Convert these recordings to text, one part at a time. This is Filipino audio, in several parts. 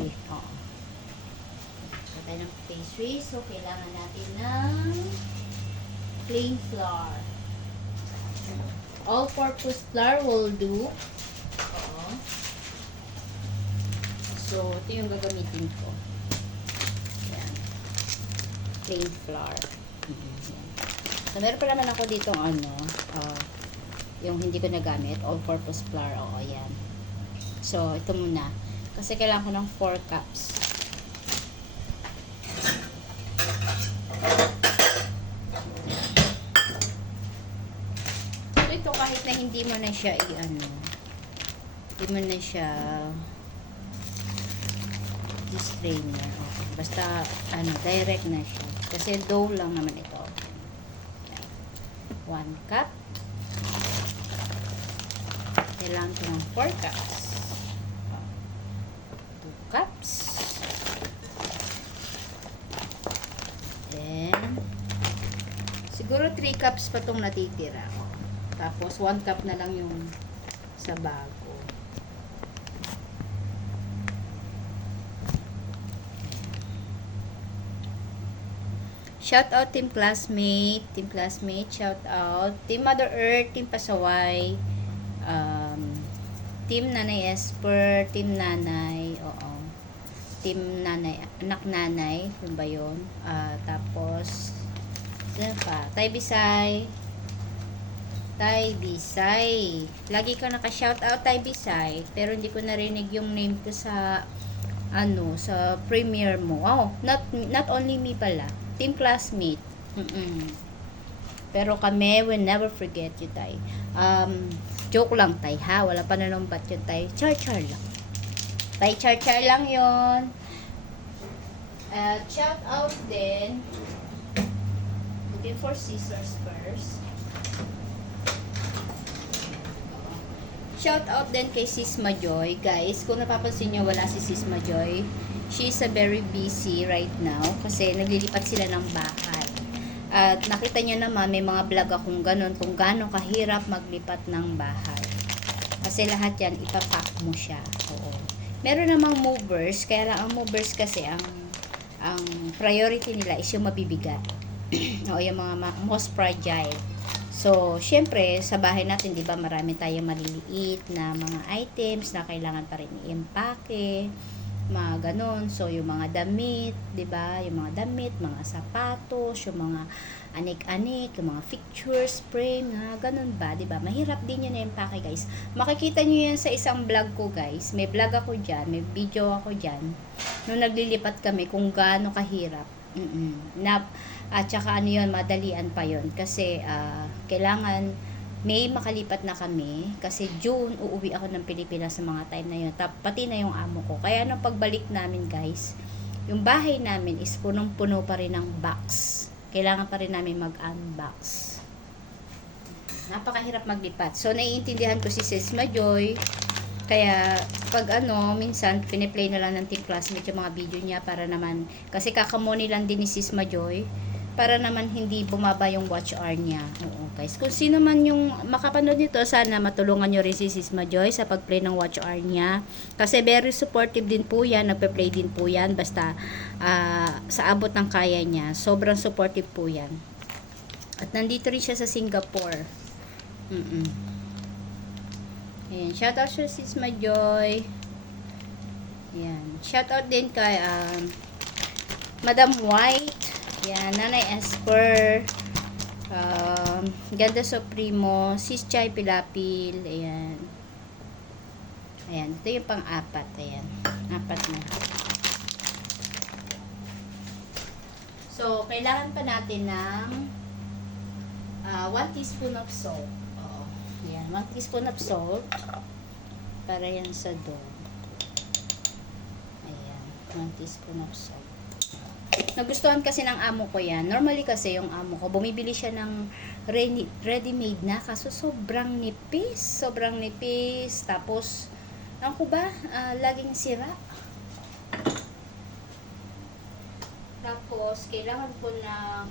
Oo. Tayo ng pastry. So, kailangan natin ng plain flour. All-purpose flour will do. Oo. So, ito yung gagamitin ko. Ayan. Plain flour. Ayan. So, meron pa naman ako ditong yung hindi ko nagamit. All-purpose flour. Oo, ayan. So, ito muna. Kasi kailangan ko ng 4 cups. So, ito kahit na hindi mo na siya hindi mo na siya strainer. Okay. Basta, direct na siya. Kasi dough lang naman ito. 1 cup. Kailangan ko ng 4 cups. 2 cups. Then, siguro 3 cups pa itong natitira. Tapos, 1 cup na lang yung sa bago. Shout out Team Classmate, shout out Team Mother Earth, Team Pasaway, Team Nanay Esper, Team Nanay, oo. Team Nanay, anak nanay, yun ba yun? Tapos, sino pa? Tay Bisay. Lagi ka naka-shout out Tay Bisay, pero hindi ko narinig yung name ko sa sa premiere mo. Oh, not only me pala. Team Classmate. Pero kami will never forget you, Tay. Joke lang, Tay, ha? Wala pa nanumbat yun, Tay. Char-char lang. Tay, char-char lang yun. Shout out din. Looking for scissors first. Shout out din kay Sis Majoy. Guys, kung napapansin nyo, wala si Sis Majoy. She's very busy right now kasi naglilipat sila ng bahay. At nakita nyo naman, may mga vlog akong ganun kung gaano kahirap maglipat ng bahay. Kasi lahat yan, ipapack mo siya. Oo. Meron namang movers, kaya lang ang movers kasi ang priority nila is yung mabibigat. O yung mga most fragile. So, syempre, sa bahay natin, di ba, marami tayong maliliit na mga items na kailangan pa rin i-empake, mga ganon. So, yung mga damit, di ba, yung mga damit, mga sapatos, yung mga anik-anik, yung mga pictures, frame, mga ganon ba, di ba? Mahirap din yun i-empake, guys. Makikita nyo yan sa isang vlog ko, guys. May vlog ako dyan, may video ako dyan, nung naglilipat kami kung gaano kahirap. At saka yun, madalian pa yun. Kasi, kailangan, May makalipat na kami. Kasi June, uuwi ako ng Pilipinas sa mga time na yun. Pati na yung amo ko. Kaya nung pagbalik namin, guys, yung bahay namin is punong-puno pa rin ng box. Kailangan pa rin namin mag-unbox. Napakahirap maglipat. So, naiintindihan ko si Sis Majoy. Kaya, pag minsan, piniplay na lang ng Team Classmate yung mga video niya para naman, kasi kakamoni lang din ni Sis Majoy, para naman hindi bumaba yung watch hour niya. Oo, guys. Kung sino man yung makapanood nito, sana matulungan nyo rin si Sis Majoy sa pag-play ng watch hour niya. Kasi very supportive din po yan, nagpe-play din po yan, basta sa abot ng kaya niya. Sobrang supportive po yan. At nandito rin siya sa Singapore. Ayan, shoutout sa Sis Majoy. Ayan, shoutout din kay Madam White. Yan, Nanay Esper, Ganda Supremo, Sis Chay Pilapil, ayan. Ayan, ito yung pang-apat, ayan. 4 na. So, kailangan pa natin ng 1 teaspoon of salt. Oo. Ayan, 1 teaspoon of salt. Para yan sa dough. Ayan, 1 teaspoon of salt. Nagustuhan kasi ng amo ko yan. Normally kasi yung amo ko, bumibili siya ng ready-made na. Kaso sobrang nipis. Sobrang nipis. Tapos, ako ba, laging sira. Tapos, kailangan ko ng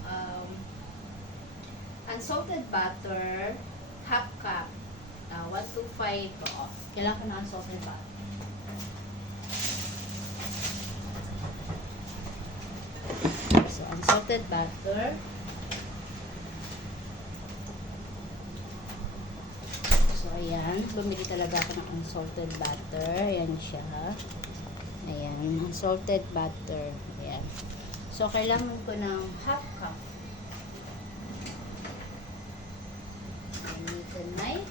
unsalted butter, half cup. 1 to 5. Kailangan ko ng unsalted butter. salted butter. So, ayan. Bumili talaga ako ng unsalted butter. Ayan siya. Ayan. Unsalted butter. Ayan. So, kailangan ko ng half cup. I need a knife.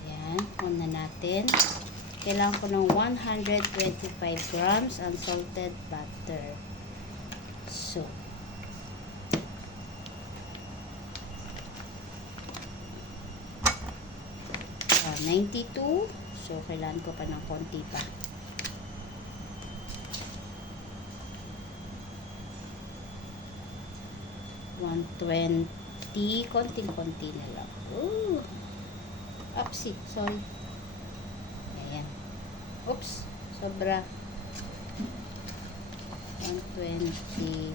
Ayan. On na natin. Kailangan ko ng 125 grams unsalted butter. So, 92. So, kailangan ko pa ng konti pa. 120. Konting-konti na lang. Ooh. Upsi. Sorry. Ayan. Oops. Sobra. 120.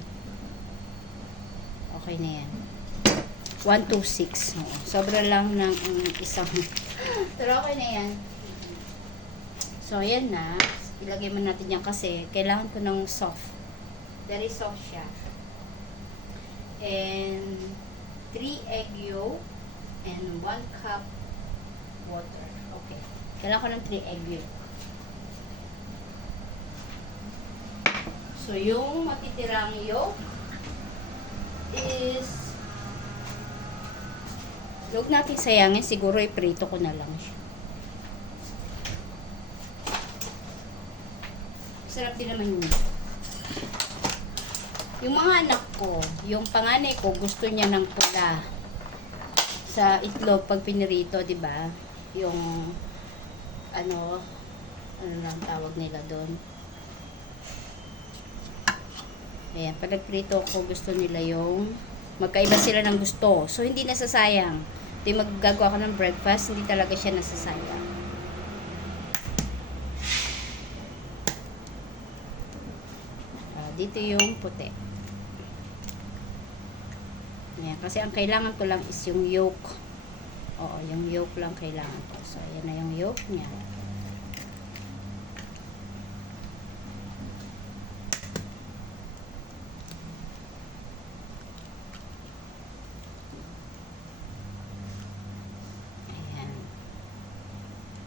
Okay na yan. 126. Oo. Sobra lang ng isang. Pero okay na yan. So, ayan na. Ilagay mo natin yan kasi kailangan ko ng soft. Very soft siya. And 3 egg yolk and 1 cup water. Okay. Kailangan ko ng 3 egg yolk. So, yung matitirang yolk is huwag natin sayangin. Siguro iprito ko na lang siya. Sarap din naman yun. Yung mga anak ko, yung panganay ko, gusto niya ng pula sa itlog pag pinirito, di ba? Yung ano lang tawag nila doon. Ayan, pag nagprito ko, gusto nila yung magkaiba sila ng gusto. So, hindi nasasayang. Hindi maggagawa ko ng breakfast, hindi talaga siya nasasayang. Dito yung puti. Ayan, kasi ang kailangan ko lang is yung yolk. Oo, yung yolk lang kailangan ko. So, ayan na yung yolk niya. Ayan.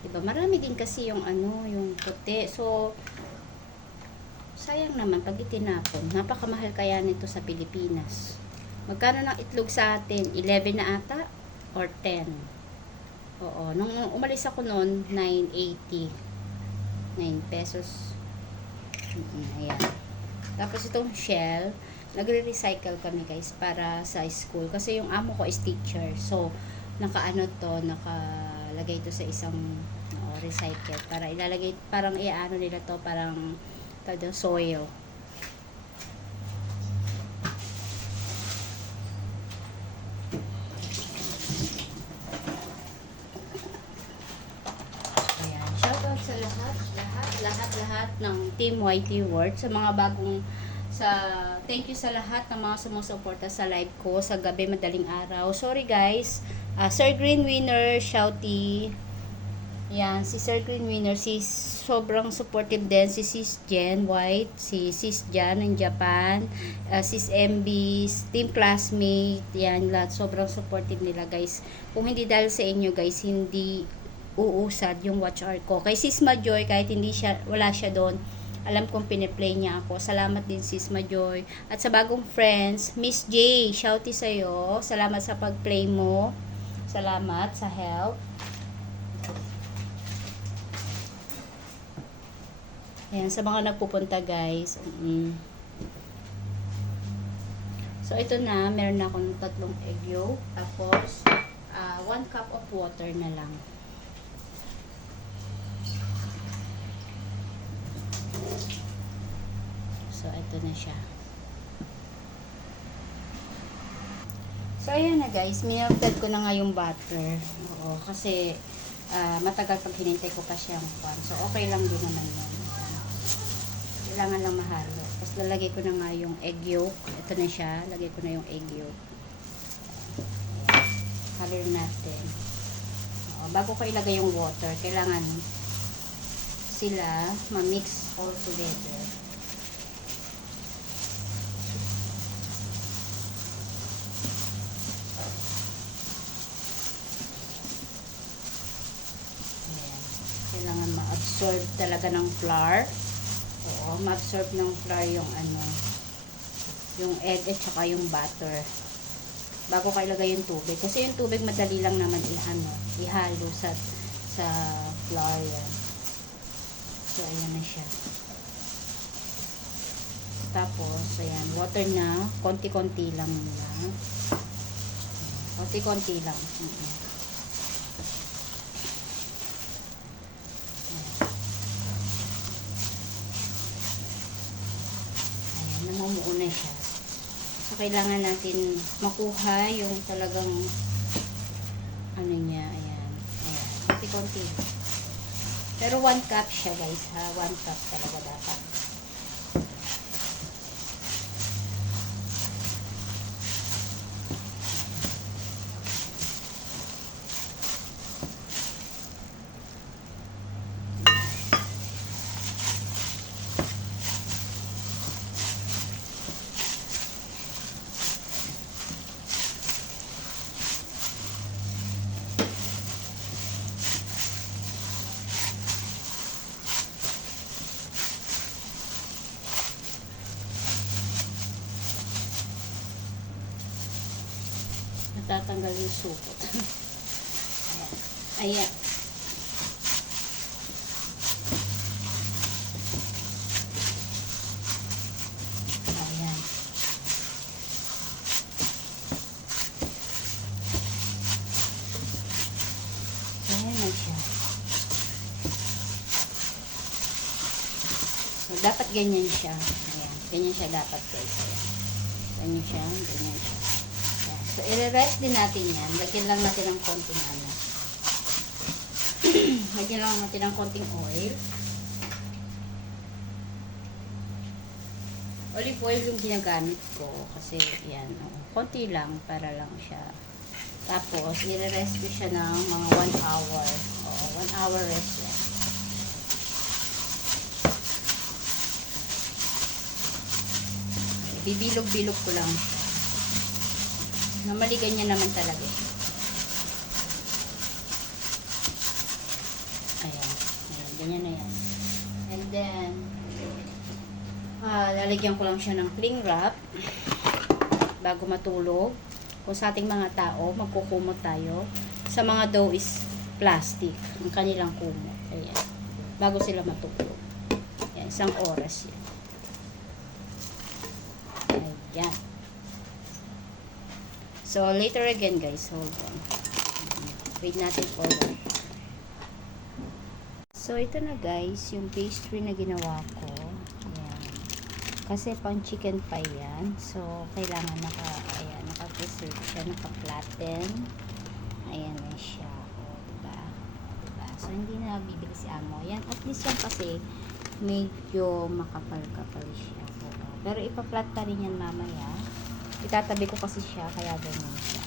Diba, marami din kasi yung ano, yung puti. So, sayang naman pag itinapon. Napakamahal kaya nito sa Pilipinas. Magkano ng itlog sa atin? 11 na ata? Or 10? Oo. Nung umalis ako noon, 9.80. 9 pesos. Ayan. Tapos itong shell, nagre-recycle kami guys para sa school. Kasi yung amo ko is teacher. So, nakaano to, nakalagay to sa isang recycle. Para ilalagay, parang iaano nila to, parang soil. Sa lahat ng Team YT World, sa mga bagong thank you sa lahat ng mga sumusuporta sa live ko sa gabi madaling araw. Sorry guys, Sir Green Winner, Shouty. Yan, si Sir Green Winner, si sobrang supportive din, si Sis Jen White, si Sis Jan ng Japan, Sis MB, Team Classmate, yan, lahat sobrang supportive nila guys. Kung hindi dahil sa inyo guys, hindi uusad yung watch hour ko. Kay Sis Majoy, kahit wala siya doon, alam kong piniplay niya ako. Salamat din Sis Majoy. At sa bagong friends, Miss J, shouty sa'yo. Salamat sa pag-play mo. Salamat sa help. Ayan, sa mga nagpupunta guys. So, ito na. Meron na akong 3 egg yolk. Tapos, 1 cup of water na lang. So, ito na siya. So, ayan na guys. Minelted ko na nga yung butter. Oo, kasi matagal pag hinintay ko pa siyang pan. So, okay lang din naman yun. Kailangan lang mahalo. Tapos, lalagay ko na nga yung egg yolk. Ito na siya. Lagay ko na yung egg yolk. halo natin. Bago ko ilagay yung water, kailangan sila ma-mix all together. Ayan. Kailangan ma-absorb talaga ng flour. Oo, ma-absorb ng flour yung yung egg at saka yung butter. Bago ka ilagay yung tubig. Kasi yung tubig madali lang naman ihalo sa flour yan. So, ayan na siya. Tapos, ayan, water na. Konti-konti lang na. Konti-konti lang. Ayan, namumuo na siya. So, kailangan natin makuha yung talagang niya, ayan. Ayan, konti-konti. Pero 1 cup siya, guys, ha. 1 cup talaga dapat. Natatanggal yung supot. Ayan. Ayan. Ayan na siya. So, dapat ganyan siya. Ayan. Ganyan siya dapat, guys. Ayan. Ganyan siya. Ganyan siya. So, i-rest din natin yan. Lagyan lang natin ng konting lagyan lang natin ng konting oil. Olive oil yung ginagamit ko. Kasi, yan. Konti lang para lang siya. Tapos, i-rest ko siya ng mga 1 hour. 1 hour rest yan. Bibilog-bilog ko lang siya. Normally, ganyan naman talaga. Ayan. Ayan. Ganyan na yan. And then, lalagyan ko lang siya ng cling wrap bago matulog. Kung sa ating mga tao, magkukumot tayo. Sa mga dough is plastic. Ang kanilang kumot. Ayan. Bago sila matulog. Ayan. 1 oras yan. Ayan. So, later again, guys. Hold on. Wait natin for that. So, ito na, guys. Yung pastry na ginawa ko. Ayan. Kasi pang chicken pie yan. So, kailangan naka-preserve siya. Naka-flatten. Ayan na siya. O, diba? Diba? So, hindi na bibili si Amo. Ayan. At least yan kasi medyo makapal-kapal siya. Pero ipa-flat pa rin yan mamaya. Itatabi ko kasi siya, kaya ganyan siya.